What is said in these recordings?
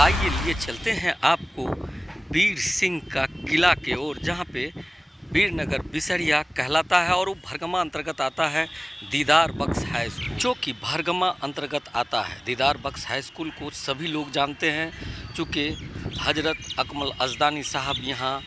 आइए लिए चलते हैं आपको वीर सिंह का किला के ओर, जहाँ पे वीरनगर बिसरिया कहलाता है और वो भरगमा अंतर्गत आता है दीदार बख्श हाई स्कूल, जो कि भरगमा अंतर्गत आता है। दीदार बख्श हाई स्कूल को सभी लोग जानते हैं, चूँकि हजरत अकमल अजदानी साहब यहाँ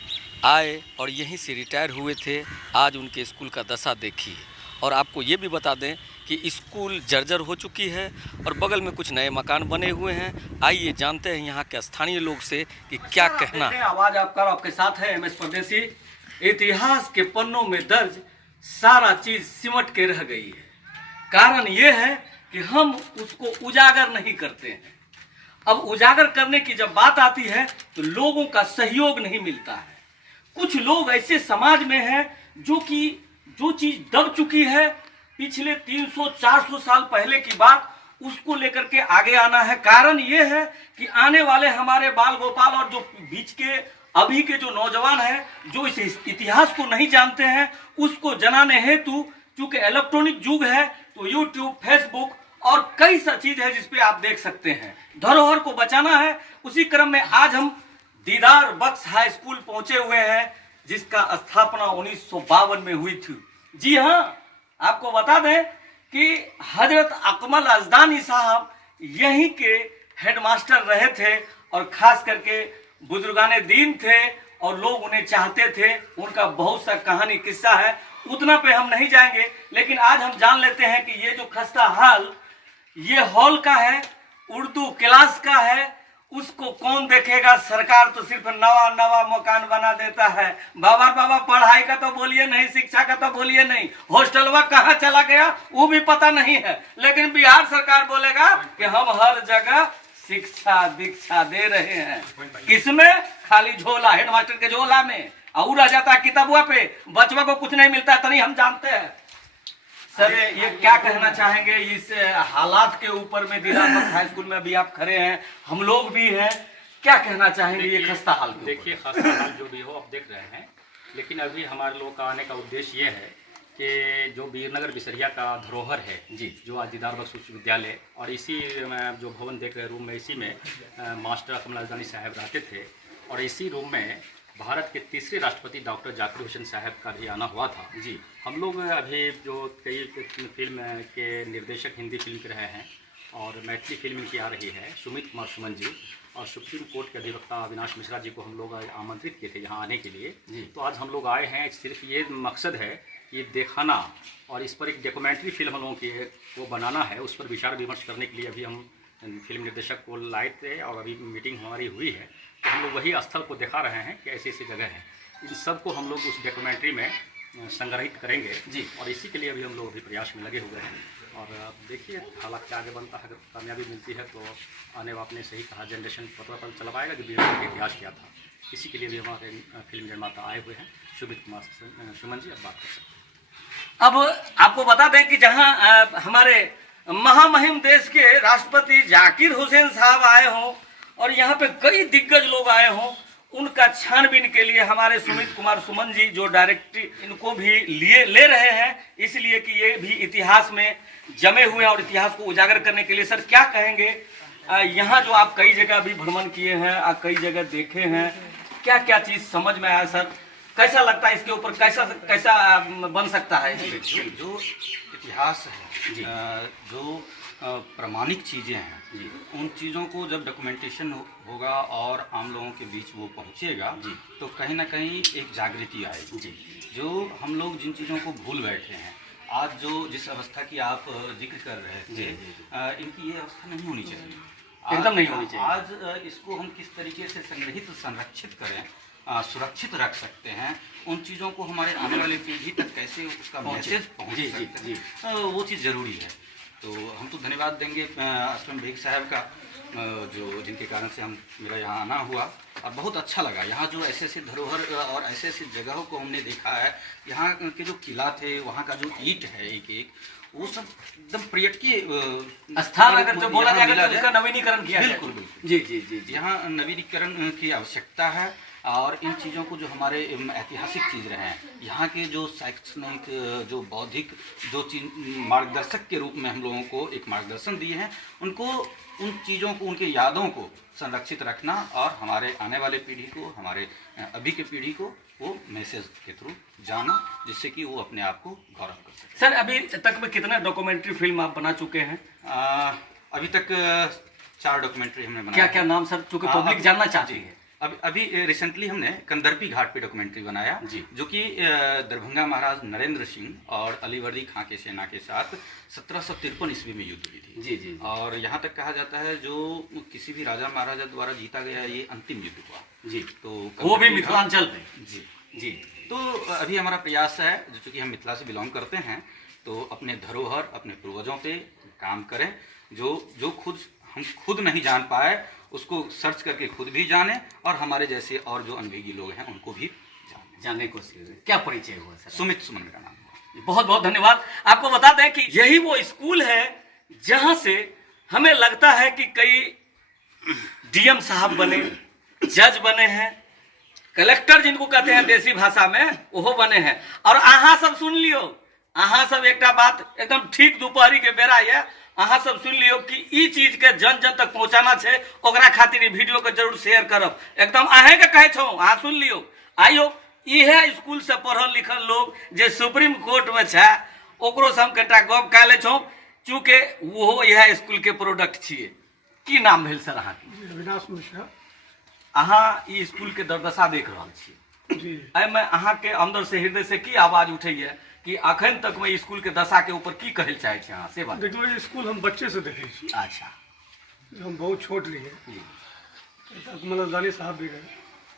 आए और यहीं से रिटायर हुए थे। आज उनके स्कूल का दशा देखिए। और आपको ये भी बता दें कि स्कूल जर्जर हो चुकी है और बगल में कुछ नए मकान बने हुए हैं। आइए जानते हैं यहाँ के स्थानीय लोग से कि क्या कहना है। आवाज़ आपके साथ है एम एस परदेसी। इतिहास के पन्नों में दर्ज सारा चीज सिमट के रह गई है। कारण ये है कि हम उसको उजागर नहीं करते हैं। अब उजागर करने की जब बात आती है तो लोगों का सहयोग नहीं मिलता है। कुछ लोग ऐसे समाज में हैं जो चीज दब चुकी है पिछले 300-400 साल पहले की बात, उसको लेकर के आगे आना है। कारण ये है कि आने वाले हमारे बाल गोपाल और जो बीच के अभी के जो नौजवान हैं, जो इस इतिहास को नहीं जानते हैं, उसको जनाने हेतु चूंकि इलेक्ट्रॉनिक युग है तो यूट्यूब, फेसबुक और कई सा चीज है जिसपे आप देख सकते हैं। धरोहर को बचाना है। उसी क्रम में आज हम दीदार बख्श हाई स्कूल पहुंचे हुए हैं, जिसका स्थापना 1952 में हुई थी। जी हाँ, आपको बता दें कि हजरत अकमल अजदानी साहब यहीं के हेडमास्टर रहे थे और खास करके बुजुर्गाने दीन थे और लोग उन्हें चाहते थे। उनका बहुत सा कहानी किस्सा है, उतना पे हम नहीं जाएंगे। लेकिन आज हम जान लेते हैं कि ये जो खस्ता हाल ये हॉल का है, उर्दू क्लास का है, उसको कौन देखेगा। सरकार तो सिर्फ नवा मकान बना देता है। बाबा पढ़ाई का तो बोलिए नहीं, शिक्षा का तो बोलिए नहीं, हॉस्टलवा कहाँ चला गया वो भी पता नहीं है। लेकिन बिहार सरकार बोलेगा कि हम हर जगह शिक्षा दीक्षा दे रहे हैं। किसमें? खाली झोला, हेडमास्टर के झोला में, और रह जाता है किताबुआ पे, बचवा को कुछ नहीं मिलता। तभी हम जानते हैं। सर ये क्या कहना चाहेंगे इस हालात के ऊपर में? दीदार बख्श हाई स्कूल में अभी आप खड़े हैं, हम लोग भी हैं, क्या कहना चाहेंगे ये खस्ता हाल? देखिए, खस्ता हाल जो भी हो आप देख रहे हैं, लेकिन अभी हमारे लोग का आने का उद्देश्य ये है कि जो वीरनगर बिसरिया का धरोहर है जी, जो आज दीदार बख्श उच्च विद्यालय, और इसी जो भवन देख रहे हैं रूम में, इसी में मास्टर अकमल अजदानी साहब रहते थे। और इसी रूम में भारत के तीसरे राष्ट्रपति डॉक्टर जाकिर हुसैन साहब का भी आना हुआ था जी। हम लोग अभी जो कई फिल्म के निर्देशक हिंदी फिल्म के रहे हैं और मैथिली फिल्म की आ रही है, सुमित कुमार सुमन जी और सुप्रीम कोर्ट के अधिवक्ता अविनाश मिश्रा जी को हम लोग आमंत्रित किए थे यहाँ आने के लिए जी। तो आज हम लोग आए हैं। सिर्फ ये मकसद है ये दिखाना और इस पर एक डॉक्यूमेंट्री फिल्म हम लोगों की वो बनाना है, उस पर विचार विमर्श करने के लिए अभी हम फिल्म निर्देशक को लाए थे और अभी मीटिंग हमारी हुई है। तो हम लोग वही स्थल को दिखा रहे हैं कि ऐसी ऐसी जगह है। इन सब को हम लोग उस डॉक्यूमेंट्री में संग्रहित करेंगे जी। और इसी के लिए अभी हम लोग अभी प्रयास में लगे हुए हैं। और देखिए हालात क्या आगे बनता है। अगर कामयाबी मिलती है तो आने वाले ने सही कहा, जनरेशन पता चल पाएगा कि वीरनगर का इतिहास क्या था। इसी के लिए भी हमारे फिल्म निर्माता आए हुए हैं, सुमित कुमार सुमन जी। अब बात कर सकते हैं। अब आपको बता दें कि जहां हमारे महामहिम देश के राष्ट्रपति जाकिर हुसैन साहब आए हों और यहाँ पे कई दिग्गज लोग आए हों, उनका छानबीन के लिए हमारे सुमित कुमार सुमन जी जो डायरेक्टर इनको भी ले रहे हैं, इसलिए कि ये भी इतिहास में जमे हुए हैं और इतिहास को उजागर करने के लिए। सर क्या कहेंगे, यहाँ जो आप कई जगह भी भ्रमण किए हैं, आप कई जगह देखे हैं, क्या क्या चीज समझ में आया सर? कैसा लगता है इसके ऊपर, कैसा बन सकता है? जो इतिहास है, जो प्रमाणिक चीज़ें हैं जी, उन चीज़ों को जब डॉक्यूमेंटेशन होगा और आम लोगों के बीच वो पहुंचेगा जी, तो कहीं ना कहीं एक जागृति आएगी जी। जो हम लोग जिन चीज़ों को भूल बैठे हैं, आज जो जिस अवस्था की आप जिक्र कर रहे थे, इनकी ये अवस्था नहीं होनी चाहिए, एकदम नहीं होनी चाहिए। आज इसको हम किस तरीके से संग्रहित, संरक्षित करें, सुरक्षित रख सकते हैं, उन चीज़ों को हमारे आने वाले पीढ़ी तक कैसे उसका मैसेज पहुँच सकते हैं, वो चीज़ ज़रूरी है। तो हम तो धन्यवाद देंगे असलम बेग साहब का, जो जिनके कारण से मेरा यहाँ आना हुआ और बहुत अच्छा लगा। यहाँ जो ऐसे ऐसे धरोहर और ऐसे ऐसे जगहों को हमने देखा है, यहाँ के जो किला थे, वहाँ का जो ईंट है एक एक, वो सब एकदम पर्यटकीय स्थान अगर जो बोला जाए तो उसका नवीनीकरण किया बिल्कुल बिल्कुल जी जी जी जी। यहाँ नवीनीकरण की आवश्यकता है। और इन चीज़ों को जो हमारे ऐतिहासिक चीज़ रहे हैं, यहाँ के जो शैक्षणिक जो बौद्धिक जो मार्गदर्शक के रूप में हम लोगों को एक मार्गदर्शन दिए हैं, उनको उन चीज़ों को, उनके यादों को संरक्षित रखना और हमारे आने वाले पीढ़ी को, हमारे अभी के पीढ़ी को वो मैसेज के थ्रू जानो, जिससे कि वो अपने आप को गौरव कर सके। सर अभी तक में कितना डॉक्यूमेंट्री फिल्म आप बना चुके हैं? अभी तक 4 डॉक्यूमेंट्री हमने बनाया। क्या क्या नाम सर, चूंकि पब्लिक जानना चाहती है? अभी रिसेंटली हमने कंदरपी घाट पे डॉक्यूमेंट्री बनाया जी, जो कि दरभंगा महाराज नरेंद्र सिंह और अलीवर्दी खां के सेना के साथ 1753 ईस्वी में युद्ध हुई थी। जी जी। और यहाँ तक कहा जाता है जो किसी भी राजा महाराजा द्वारा जीता गया ये अंतिम युद्ध हुआ जी, तो वो भी मिथिलांचल में। जी जी। तो अभी हमारा प्रयास है, जो चूँकि हम मिथिला से बिलोंग करते हैं, तो अपने धरोहर, अपने पूर्वजों पे काम करें, जो हम खुद नहीं जान पाए उसको सर्च करके खुद भी जाने, और हमारे जैसे और जो अनुभवी लोग हैं उनको भी जानने को कोशिश। क्या परिचय हुआ सर? सुमित सुमन मेरा नाम है। बहुत बहुत धन्यवाद। आपको बता दें कि यही वो स्कूल है जहां से हमें लगता है कि कई डीएम साहब बने, जज बने हैं, कलेक्टर जिनको कहते हैं देसी भाषा में, वो बने हैं। और अहाँ सब सुन लियो, अहाँ सब एक बात एकदम ठीक दोपहरी के बेरा है, अहाँ सब सुन लियो कि ई चीज के जन जन तक पहुंचाना छे, ओकरा खातिर ई वीडियो के जरूर शेयर करब। एकदम अहें के कहे छो, अहाँ सुन लियो। आइयो, इहे स्कूल से पढ़ल लिखल लोग जे सुप्रीम कोर्ट में छे, ओकरो से हम कटा गप कए ले छो, चूँकि वो यह स्कूल के प्रोडक्ट छिए। की नाम भेल सर अहाँ? अविनाश मिश्रा। अहाँ ई स्कूल के दुर्दशा देख रहल छिए जी। एहिमे अहाँ के अंदर से, हृदय से की आवाज उठैया कि अखन तक में स्कूल के दशा के ऊपर की कहल चाहे छी अहाँ? से बात देखियो, ये स्कूल हम बच्चे से देखे छी। अच्छा। जब हम बहुत छोट रहे, अकमल अफजानी साहब भी रहे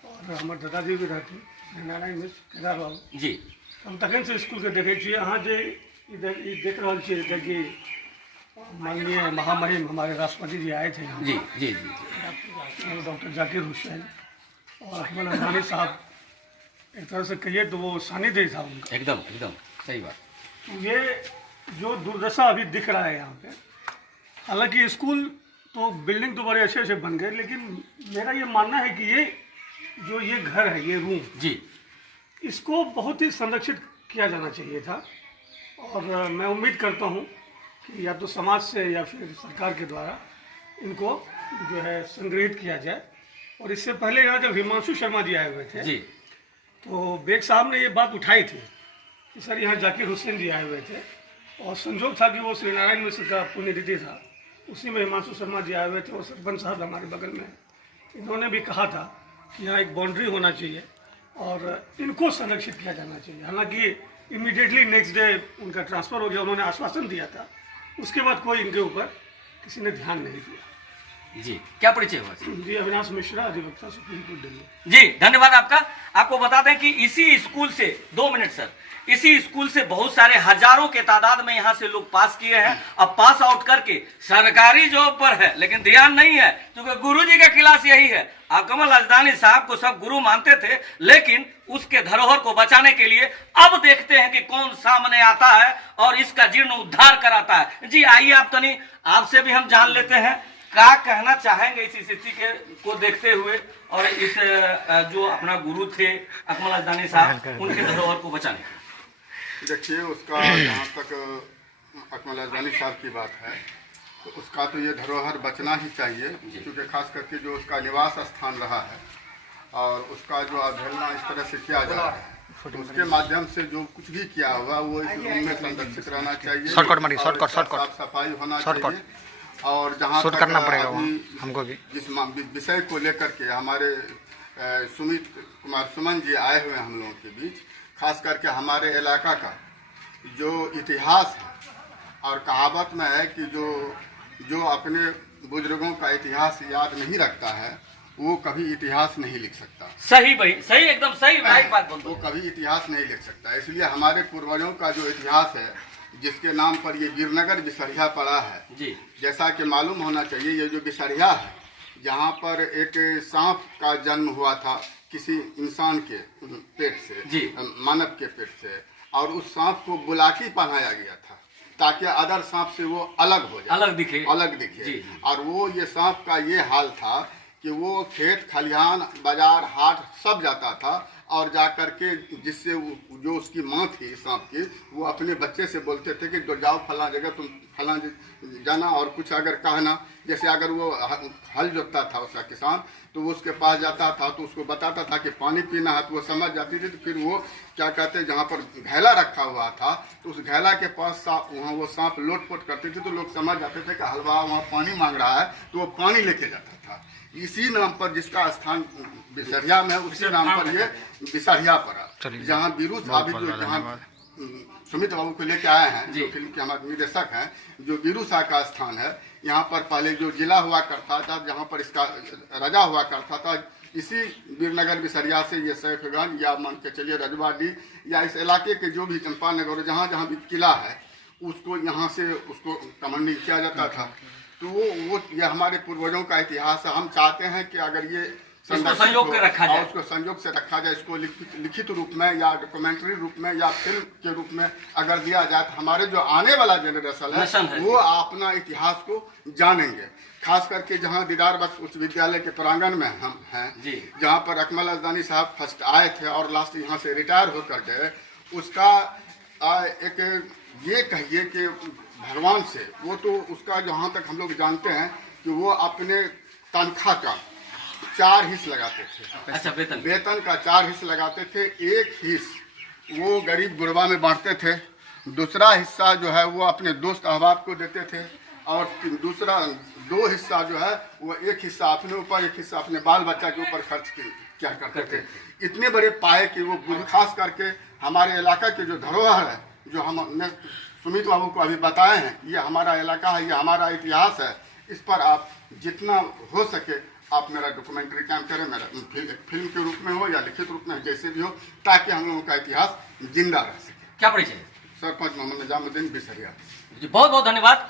और हमारे दादाजी भी रहते, नारायण मिश्र, केदार बाबू जी। हम तखन से स्कूल के देखे छी। अहाँ जे इधर देख रहल छियै कि माननीय महामहिम हमारे राष्ट्रपति जी आए थे यहाँ। जी जी जी। डॉक्टर जाकिर हुसैन और अकमल अफजानी साहब, एक तरह से कहिए तो वो सानिध्य था उनका। एकदम एकदम सही बात। ये जो दुर्दशा अभी दिख रहा है यहाँ पे, हालांकि स्कूल तो बिल्डिंग तो बड़े अच्छे से बन गए, लेकिन मेरा ये मानना है कि ये घर है, ये रूम जी, इसको बहुत ही संरक्षित किया जाना चाहिए था। और मैं उम्मीद करता हूँ कि या तो समाज से या फिर सरकार के द्वारा इनको जो है संग्रहित किया जाए। और इससे पहले यहाँ जब हिमांशु शर्मा जी आए हुए थे जी, तो बेग साहब ने ये बात उठाई थी कि सर यहाँ जाकिर हुसैन जी आए हुए थे, और संजोग था कि वो श्री नारायण मिश्र का पुण्यतिथि था, उसी में हिमांशु शर्मा जी आए हुए थे और सरपंच साहब हमारे बगल में, इन्होंने भी कहा था कि यहाँ एक बाउंड्री होना चाहिए और इनको संरक्षित किया जाना चाहिए। हालांकि इमीडिएटली नेक्स्ट डे उनका ट्रांसफ़र हो गया, उन्होंने आश्वासन दिया था, उसके बाद कोई इनके ऊपर किसी ने ध्यान नहीं दिया। जी। क्या परिचय हुआ सर? जी, अविनाश मिश्रा, अधिवक्ता, सुप्रीम कोर्ट, दिल्ली। जी धन्यवाद आपका। आपको बता दें कि इसी स्कूल से 2 मिनट सर, इसी स्कूल से बहुत सारे हजारों के तादाद में यहाँ से लोग पास किए हैं। अब पास आउट करके सरकारी जॉब पर है, लेकिन ध्यान नहीं है, क्योंकि गुरुजी का क्लास यही है। अकमल अफजानी साहब को सब गुरु मानते थे, लेकिन उसके धरोहर को बचाने के लिए अब देखते हैं कि कौन सामने आता है और इसका जीर्ण उद्धार कराता है। जी आइए, आप तनी आपसे भी हम जान लेते हैं, क्या कहना चाहेंगे इस स्थिति के को देखते हुए और इस जो अपना गुरु थे अकमल अफजानी साहब, उनके धरोहर को बचाने के? देखिए, उसका जहाँ तक अकमल अफजानी साहब की बात है, तो उसका तो ये धरोहर बचना ही चाहिए, क्योंकि खास करके जो उसका निवास स्थान रहा है और उसका जो अवहेलना इस तरह से किया जा रहा है, तो उसके माध्यम से जो कुछ भी किया होगा वो इस रूम में संरक्षित रहना चाहिए। साफ सफाई होना चाहिए। और जहाँ तक करना पड़ेगा हमको भी, जिस विषय को लेकर के हमारे सुमित कुमार सुमन जी आए हुए हम लोगों के बीच, खास करके हमारे इलाका का जो इतिहास है, और कहावत में है कि जो अपने बुजुर्गों का इतिहास याद नहीं रखता है वो कभी इतिहास नहीं लिख सकता। सही भाई, सही, एकदम सही बात बोल। वो कभी इतिहास नहीं लिख सकता। इसलिए हमारे पूर्वजों का जो इतिहास है, जिसके नाम पर ये वीरनगर बिसरिया पड़ा है जी, जैसा कि मालूम होना चाहिए, ये जो बिसरिया है, जहाँ पर एक सांप का जन्म हुआ था किसी इंसान के पेट से जी, मानव के पेट से, और उस सांप को बुलाकी पहनाया गया था ताकि अदर सांप से वो अलग हो जाए, अलग दिखे जी। और वो ये सांप का ये हाल था कि वो खेत खलिहान बाजार हाट सब जाता था और जा कर के जिससे जो उसकी माँ थी सांप की, वो अपने बच्चे से बोलते थे कि जो जाओ फला जगह तुम फला जाना, और कुछ अगर कहना, जैसे अगर वो हल जोतता था उसका किसान तो वो उसके पास जाता था तो उसको बताता था कि पानी पीना है, तो वो समझ जाती थी। तो फिर वो क्या कहते जहाँ पर घैला रखा हुआ था तो उस घैला के पास वहाँ वो सांप लोटपोट करती थी, तो लोग समझ जाते थे कि हलवा वहाँ पानी मांग रहा है, तो वो पानी लेके जाता था। इसी नाम पर जिसका स्थान बिसरिया में, उसी नाम पर ये बिसरिया पड़ा, जहाँ बीरू साहब जो जहाँ सुमित बाबू को लेके आए हैं, जो फिल्म के हमारे निर्देशक हैं, जो बीरू शाह का स्थान है। यहाँ पर पहले जो जिला हुआ करता था, जहाँ पर इसका राजा हुआ करता था, इसी वीरनगर बिसरिया से ये सैफगंज या मान के चलिए रजवाड़ी या इस इलाके के जो भी चंपानगर जहाँ जहाँ भी किला है, उसको यहाँ से उसको तमन्नी किया जाता था। तो वो ये हमारे पूर्वजों का इतिहास है। हम चाहते हैं कि अगर ये संयोग के रखा जाए, उसको संयोग से रखा जाए, इसको लिखित रूप में या डॉक्यूमेंट्री रूप में या फिल्म के रूप में अगर दिया जाए तो हमारे जो आने वाला जनरेशन है वो अपना इतिहास को जानेंगे। खास करके जहाँ दीदार बख्श उच्च विद्यालय के प्रांगण में हम हैं, जहाँ पर अकमल अजदानी साहब फर्स्ट आए थे और लास्ट यहाँ से रिटायर होकर गए, उसका एक ये कहिए कि भगवान से वो तो उसका जहाँ तक हम लोग जानते हैं कि वो अपने तनख्वाह का 4 हिस्स लगाते थे। अच्छा, वेतन का 4 हिस्स लगाते थे। एक हिस्स वो गरीब गुरबा में बांटते थे, दूसरा हिस्सा जो है वो अपने दोस्त अहबाब को देते थे, और दूसरा 2 हिस्सा जो है वो एक हिस्सा अपने ऊपर, एक हिस्सा अपने बाल बच्चा के ऊपर खर्च क्या करते थे। इतने बड़े पाए कि वो खास करके हमारे इलाका के जो धरोहर है, जो हमने सुमित बाबू को अभी बताए हैं, ये हमारा इलाका है, ये हमारा इतिहास है, इस पर आप जितना हो सके आप मेरा डॉक्यूमेंट्री काम करें, मेरा फिल्म के रूप में हो या लिखित रूप में, जैसे भी हो, ताकि हम लोगों का इतिहास जिंदा रह सके। क्या परिचय? सरपंच मोहम्मद निजामुद्दीन बिसरिया जी, बहुत बहुत धन्यवाद।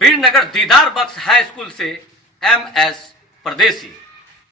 वीरनगर दीदार बख्श हाई स्कूल से MS परदेसी।